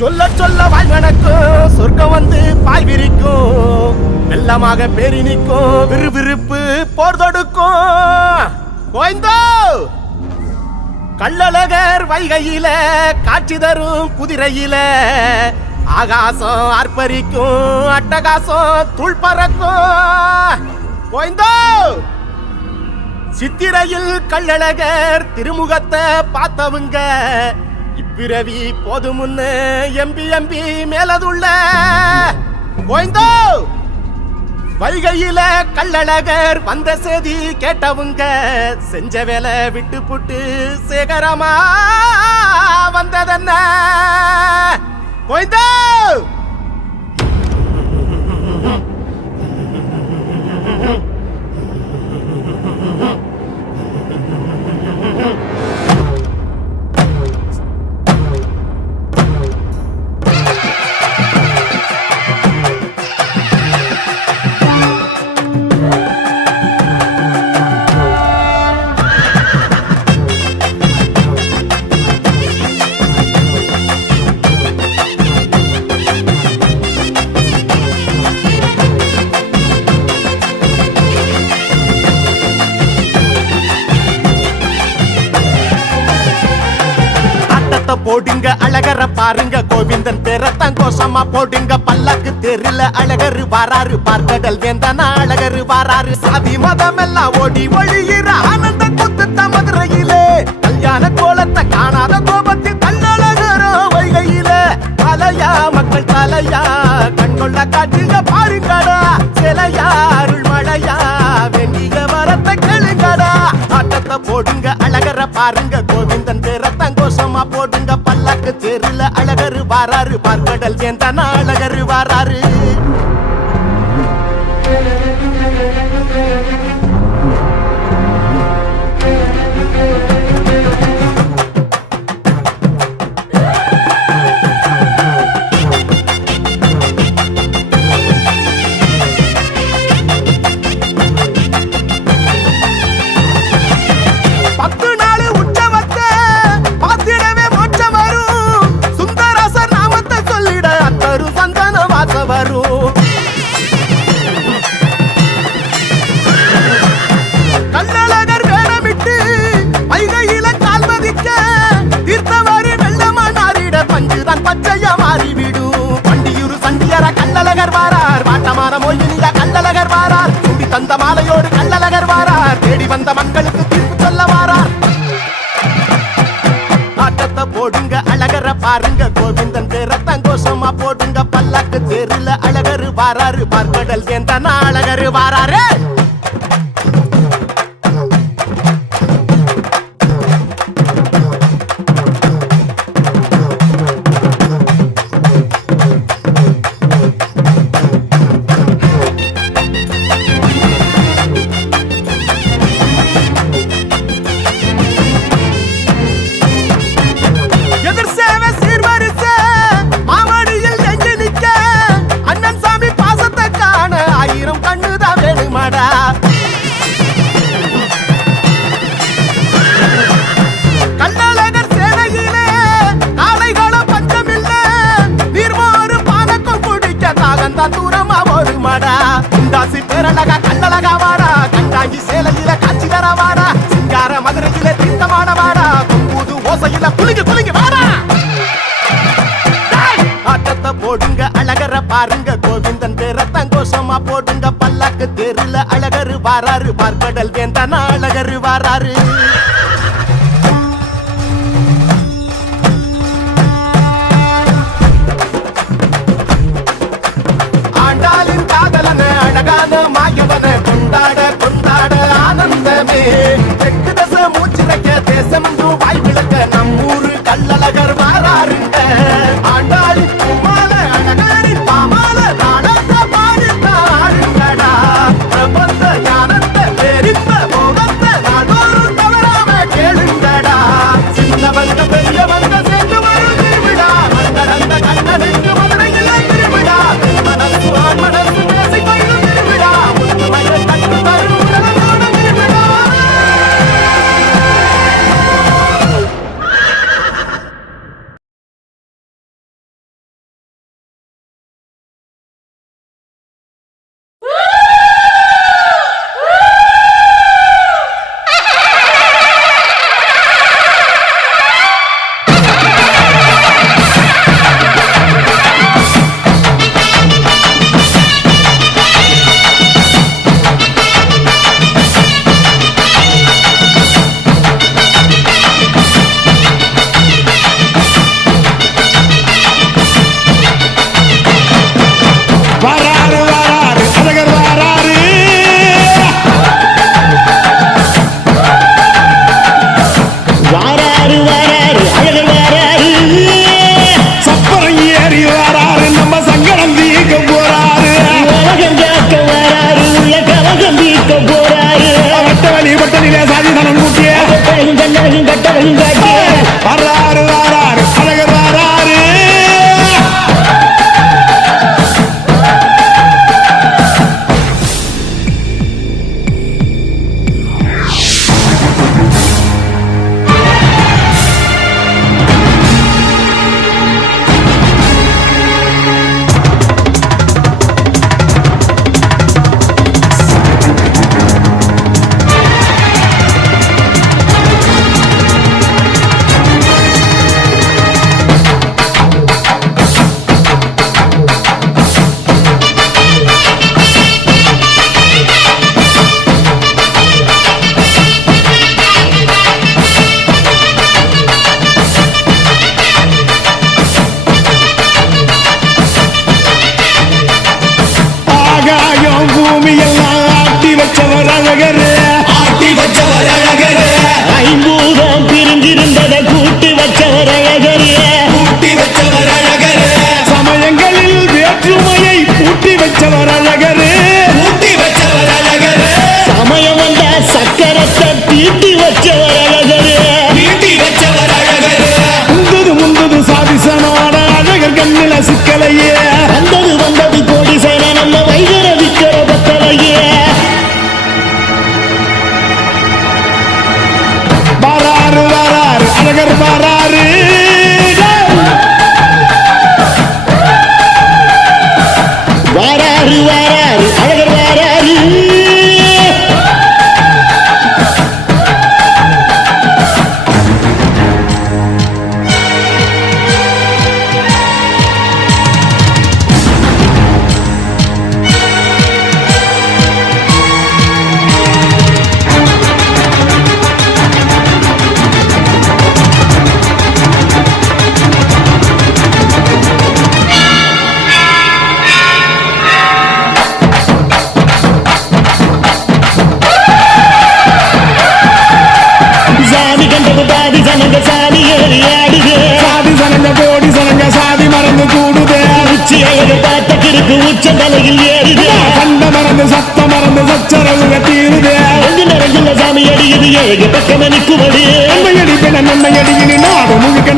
சொல்ல சொல்ல வாய் மணக்கும் சொர்க்கம் வந்து பாய் விரிக்கும் வெள்ளமாக பேரி நிற்கும் விறுவிறுப்பு போர் தொடுக்கும் கோயந்தோ கள்ளழகர் வைகையில காட்சி தரும் குதிரையில ஆகாசம் ஆர்ப்பரிக்கும் அட்டகாசம் தூள் பறக்கும் கோயந்தோ சித்திரையில் கள்ளழகர் திருமுகத்தை பார்த்தவங்க இப்பிரவி போதுமுன்னு எம்பி எம்பி மேலதுள்ள கோயந்தோ வைகையில கள்ளழகர் வந்த செய்தி கேட்டவங்க செஞ்ச வேலை விட்டு புட்டு சேகரமா வந்ததென்ன கோயந்தோ போடுங்க அழகர பாருங்க கோவிந்தன் பேரத்தான் கோஷமா போடுங்க பல்லக்கு தெருல அழகரு வாராரு பார்க்கடல் வேந்தனா அழகரு வாராரு சாதி மதம் எல்லாம் ஓடி ஒழிகிற ஆனந்த குத்து மதுரையிலே கல்யாண கோலத்தை காணாத கோபத்தில் கண்ணழகரோ வைகையில தலையா மக்கள் தலையா கண்கொள்ள காட்டுங்க பாருங்கடா சிலையா அருள் மழையா வெண்டிக வரத்தை கேளுங்கடா ஆட்டத்தை போடுங்க அழகர பாருங்க கோவிந்தன் பேரத்தான் கோஷமா போடுங்க பல்லக்கு தெருல அழகரு வாராரு பார்க்கடல் வேந்தனா அழகரு வாராரு கள்ளழகர் வேடமிட்டு வைகையில கால்மதிக்க தீர்த்தவாரி வெள்ளமா நாரிட பஞ்சுதான் பச்சையா மாறிவிடும் வண்டியூரு சண்டியர கள்ளழகர் வாரார் வாட்டமான மொழியில கள்ளழகர் வாரார் சுண்டி தந்த மாலையோடு கள்ளழகர் வாரார் தேடி வந்த மக்களுக்கு தீர்ப்பு சொல்ல வாரார் ஆட்டத்தை போடுங்க அழகர பாருங்க கோவிந்தன் பேரத்தான் கோஷமா போடுங்க பல்லக்கு தெருல அழகரு வாராரு பார்க்கடல் வேந்தனா அழகரு வாராரு கள்ளழகர் சேனையிலே காளைகளும் பஞ்சமில்ல நீர்மாறு பானக்கம் குடிக்க தாகந்தா தூரமா வருமாடா குண்டாசி பேரழகா கள்ளழகா வாடா கண்டாங்கி சேலையில காட்சி தர வாடா சிங்கார மதுரையில தீர்த்தமான வாடா கொம்பூது ஓசையில குலுங்கி குலுங்கி வாடா ஆட்டத்தை போடுங்க அழகர பாருங்க கோவிந்தன் பேரத்தான் கோஷமா போடுங்க பல்லக்கு தெருல அழகரு வாராரு பார்க்கடல் வேந்தனா அழகரு வாராரு ஆண்டாளின் காதலன அழகான மாயவன கொண்டாட கொண்டாட ஆனந்தமே தெற்கு தச மூச்சு வைக்க தேசம் வாய் விளக்க நம்மூரு கள்ளழகர் வாராருங்க ஆண்டாளின் பூமால அழகாரின் பாமால நாடக பாடித்தாருங்கடா பிரபந்த ஞானத்தை பெரித்த போகத்தை நாடோறும் தவறாம கேளுங்கடா சின்னவங்க பெரியவங்க சேர்ந்து வரும் திருவிழா அந்த கண்ணனுக்கு மதுரையில் திருவிழா மனசு மனசு பேசிக்கொள்ளும் திருவிழா முத்துமையை கட்டு தரும் திருவிழா தீட்டி வச்சவர் அழகரே முந்தது சாதிசனோட அழகர் கண்ணில சிக்கலையே வந்தது கோடி சேன நம்ம வைகர விக்கிற பத்தலையே வாராரு அழகர் வாராரு அழகர் வாராரு சாதி ஏறி ஆடுது சாதி சனங்க கோடி சனங்க சாதி மறந்து கூடுது உச்சி அழகு பார்த்த கிருக்கு உச்ச தலையில் ஏறுது கண்ட மறந்து சத்த மறந்து சச்சரவுக தீருது நெஞ்சில சாமி அடியுது ஏழு பக்கம் நிற்குமடி நன்மையடி பின நன்மையடி இனி நாடு முழுக்க